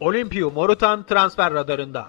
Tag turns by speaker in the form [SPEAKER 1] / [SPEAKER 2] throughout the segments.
[SPEAKER 1] Olimpiyo Morutan transfer radarında.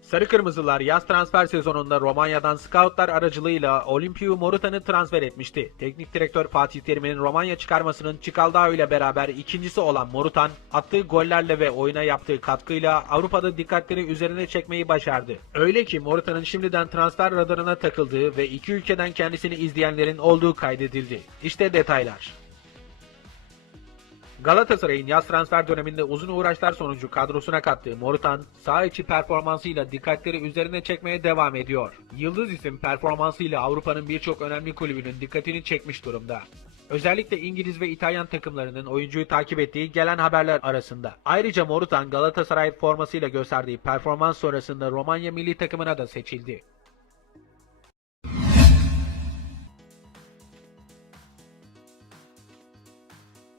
[SPEAKER 1] Sarı Kırmızılar yaz transfer sezonunda Romanya'dan scoutlar aracılığıyla Olimpiyo Morutan'ı transfer etmişti. Teknik direktör Fatih Terim'in Romanya çıkarmasının Çikaldao ile beraber ikincisi olan Morutan, attığı gollerle ve oyuna yaptığı katkıyla Avrupa'da dikkatleri üzerine çekmeyi başardı. Öyle ki Morutan'ın şimdiden transfer radarına takıldığı ve iki ülkeden kendisini izleyenlerin olduğu kaydedildi. İşte detaylar. Galatasaray'ın yaz transfer döneminde uzun uğraşlar sonucu kadrosuna kattığı Morutan, sağ içi performansıyla dikkatleri üzerine çekmeye devam ediyor. Yıldız isim performansıyla Avrupa'nın birçok önemli kulübünün dikkatini çekmiş durumda. Özellikle İngiliz ve İtalyan takımlarının oyuncuyu takip ettiği gelen haberler arasında. Ayrıca Morutan Galatasaray formasıyla gösterdiği performans sonrasında Romanya milli takımına da seçildi.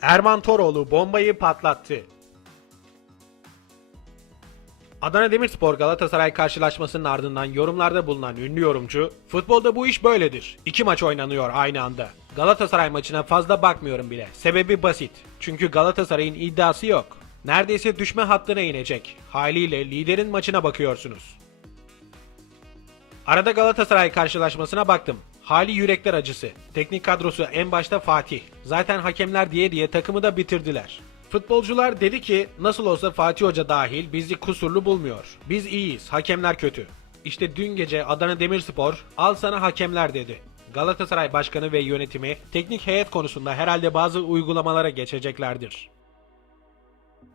[SPEAKER 1] Erman Toroğlu bombayı patlattı. Adana Demirspor Galatasaray karşılaşmasının ardından yorumlarda bulunan ünlü yorumcu, futbolda bu iş böyledir. İki maç oynanıyor aynı anda. Galatasaray maçına fazla bakmıyorum bile. Sebebi basit. Çünkü Galatasaray'ın iddiası yok. Neredeyse düşme hattına inecek. Haliyle liderin maçına bakıyorsunuz. Arada Galatasaray karşılaşmasına baktım. Hali yürekler acısı. Teknik kadrosu en başta Fatih. Zaten hakemler diye diye takımı da bitirdiler. Futbolcular dedi ki nasıl olsa Fatih Hoca dahil bizi kusurlu bulmuyor. Biz iyiyiz, hakemler kötü. İşte dün gece Adana Demirspor al sana hakemler dedi. Galatasaray Başkanı ve yönetimi teknik heyet konusunda herhalde bazı uygulamalara geçeceklerdir.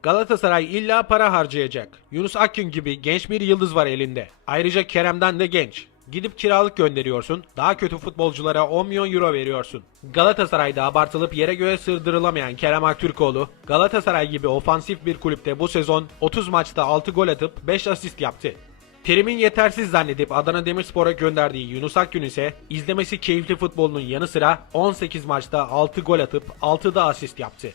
[SPEAKER 1] Galatasaray illa para harcayacak. Yunus Akgün gibi genç bir yıldız var elinde. Ayrıca Kerem'den de genç. Gidip kiralık gönderiyorsun, daha kötü futbolculara 10 milyon euro veriyorsun. Galatasaray'da abartılıp yere göğe sığdırılamayan Kerem Aktürkoğlu, Galatasaray gibi ofansif bir kulüpte bu sezon 30 maçta 6 gol atıp 5 asist yaptı. Terim'in yetersiz zannedip Adana Demirspor'a gönderdiği Yunus Akgün ise izlemesi keyifli futbolunun yanı sıra 18 maçta 6 gol atıp 6 da asist yaptı.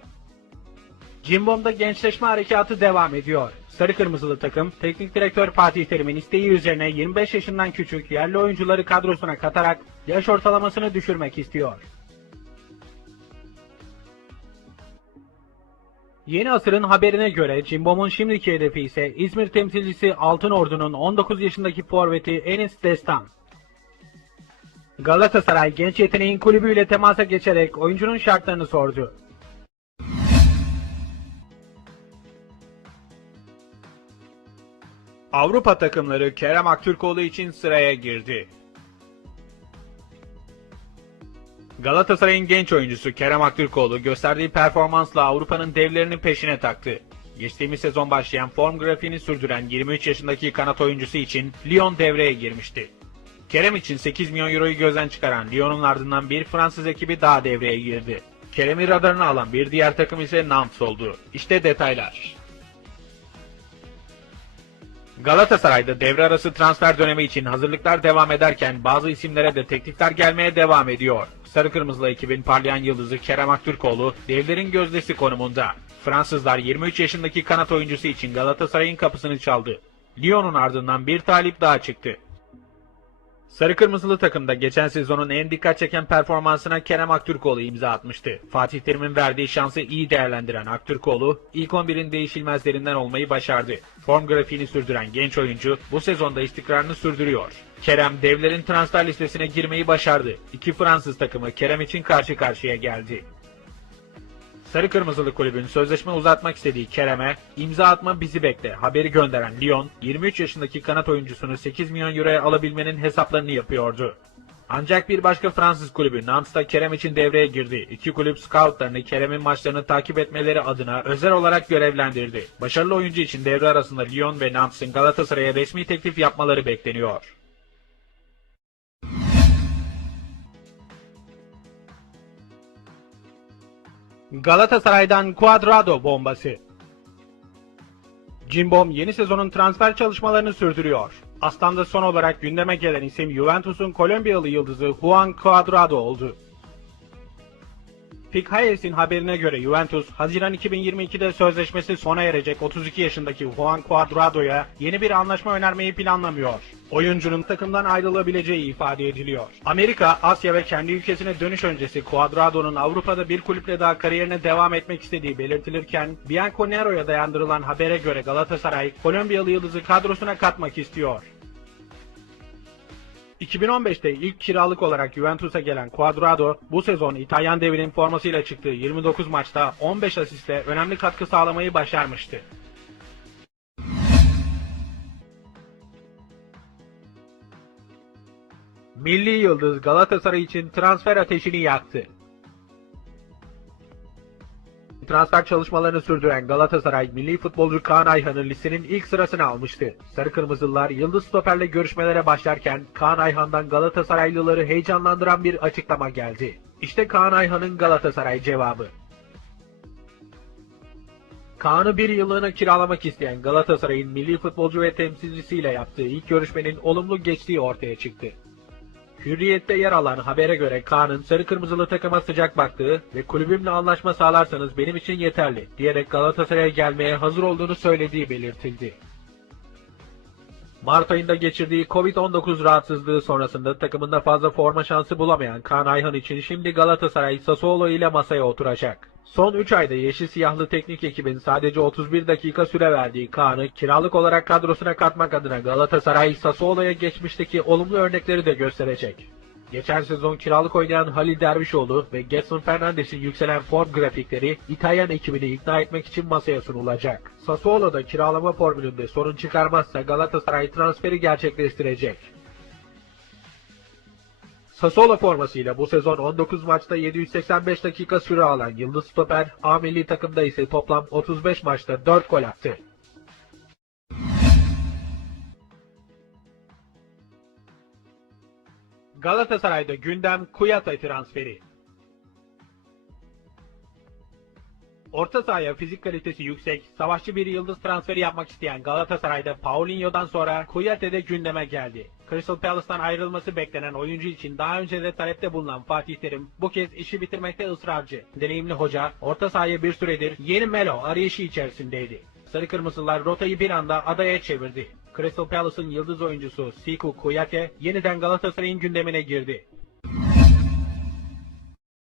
[SPEAKER 1] Cimbom'da gençleşme harekatı devam ediyor. Sarı Kırmızılı takım, teknik direktör Fatih Terim'in isteği üzerine 25 yaşından küçük yerli oyuncuları kadrosuna katarak yaş ortalamasını düşürmek istiyor. Yeni asırın haberine göre Cimbom'un şimdiki hedefi ise İzmir temsilcisi Altın Ordu'nun 19 yaşındaki forveti Enis Destan. Galatasaray genç yeteneğin kulübüyle temasa geçerek oyuncunun şartlarını sordu. Avrupa takımları Kerem Aktürkoğlu için sıraya girdi. Galatasaray'ın genç oyuncusu Kerem Aktürkoğlu gösterdiği performansla Avrupa'nın devlerinin peşine taktı. Geçtiğimiz sezon başlayan form grafiğini sürdüren 23 yaşındaki kanat oyuncusu için Lyon devreye girmişti. Kerem için 8 milyon euroyu gözden çıkaran Lyon'un ardından bir Fransız ekibi daha devreye girdi. Kerem'i radarına alan bir diğer takım ise Nantes oldu. İşte detaylar. Galatasaray'da devre arası transfer dönemi için hazırlıklar devam ederken bazı isimlere de teklifler gelmeye devam ediyor. Sarı Kırmızılı ekibin parlayan yıldızı Kerem Aktürkoğlu devlerin gözdesi konumunda. Fransızlar 23 yaşındaki kanat oyuncusu için Galatasaray'ın kapısını çaldı. Lyon'un ardından bir talip daha çıktı. Sarı Kırmızılı takımda geçen sezonun en dikkat çeken performansına Kerem Aktürkoğlu imza atmıştı. Fatih Terim'in verdiği şansı iyi değerlendiren Aktürkoğlu, ilk 11'in değişilmezlerinden olmayı başardı. Form grafiğini sürdüren genç oyuncu bu sezonda istikrarını sürdürüyor. Kerem devlerin transfer listesine girmeyi başardı. İki Fransız takımı Kerem için karşı karşıya geldi. Sarı Kırmızılı kulübün sözleşme uzatmak istediği Kerem'e imza atma bizi bekle haberi gönderen Lyon 23 yaşındaki kanat oyuncusunu 8 milyon euroya alabilmenin hesaplarını yapıyordu. Ancak bir başka Fransız kulübü Nantes'ta Kerem için devreye girdi. İki kulüp scoutlarını Kerem'in maçlarını takip etmeleri adına özel olarak görevlendirdi. Başarılı oyuncu için devre arasında Lyon ve Nantes'in Galatasaray'a resmi teklif yapmaları bekleniyor. Galatasaray'dan Cuadrado bombası. Cimbom yeni sezonun transfer çalışmalarını sürdürüyor. Aslan'da son olarak gündeme gelen isim Juventus'un Kolombiyalı yıldızı Juan Cuadrado oldu. Hayes'in haberine göre Juventus, Haziran 2022'de sözleşmesi sona erecek 32 yaşındaki Juan Cuadrado'ya yeni bir anlaşma önermeyi planlamıyor. Oyuncunun takımdan ayrılabileceği ifade ediliyor. Amerika, Asya ve kendi ülkesine dönüş öncesi Cuadrado'nun Avrupa'da bir kulüple daha kariyerine devam etmek istediği belirtilirken, Bianconero'ya dayandırılan habere göre Galatasaray, Kolombiyalı yıldızı kadrosuna katmak istiyor. 2015'te ilk kiralık olarak Juventus'a gelen Cuadrado, bu sezon İtalyan devinin formasıyla çıktığı 29 maçta 15 asistle önemli katkı sağlamayı başarmıştı. Milli Yıldız Galatasaray için transfer ateşini yaktı. Transfer çalışmalarını sürdüren Galatasaray milli futbolcu Kaan Ayhan'ın listenin ilk sırasını almıştı. Sarı Kırmızılılar Yıldız Stoper'le görüşmelere başlarken Kaan Ayhan'dan Galatasaraylıları heyecanlandıran bir açıklama geldi. İşte Kaan Ayhan'ın Galatasaray cevabı. Kaan'ı bir yıllığına kiralamak isteyen Galatasaray'ın milli futbolcu ve temsilcisiyle yaptığı ilk görüşmenin olumlu geçtiği ortaya çıktı. Hürriyet'te yer alan habere göre Kaan'ın sarı kırmızılı takıma sıcak baktığı ve kulübümle anlaşma sağlarsanız benim için yeterli diyerek Galatasaray'a gelmeye hazır olduğunu söylediği belirtildi. Mart ayında geçirdiği Covid-19 rahatsızlığı sonrasında takımında fazla forma şansı bulamayan Kaan Ayhan için şimdi Galatasaray Sassuolo ile masaya oturacak. Son 3 ayda yeşil siyahlı teknik ekibin sadece 31 dakika süre verdiği Kaan'ı kiralık olarak kadrosuna katmak adına Galatasaray Sassuolo'ya geçmişteki olumlu örnekleri de gösterecek. Geçen sezon kiralık oynayan Halil Dervişoğlu ve Getson Fernandes'in yükselen form grafikleri İtalyan ekibini ikna etmek için masaya sunulacak. Sassuolo'da kiralama formülünde sorun çıkarmazsa Galatasaray transferi gerçekleştirecek. Sassuolo formasıyla bu sezon 19 maçta 785 dakika süre alan Yıldız Stoper, A milli takımda ise toplam 35 maçta 4 gol attı. Galatasaray'da gündem Kuyata transferi. Orta sahaya fizik kalitesi yüksek, savaşçı bir yıldız transferi yapmak isteyen Galatasaray'da Paulinho'dan sonra Kuyate de gündeme geldi. Crystal Palace'tan ayrılması beklenen oyuncu için daha önce de talepte bulunan Fatih Terim bu kez işi bitirmekte ısrarcı. Deneyimli hoca orta sahaya bir süredir yeni Melo arayışı içerisindeydi. Sarı Kırmızılar rotayı bir anda adaya çevirdi. Crystal Palace'ın yıldız oyuncusu Siku Kuyate yeniden Galatasaray'ın gündemine girdi.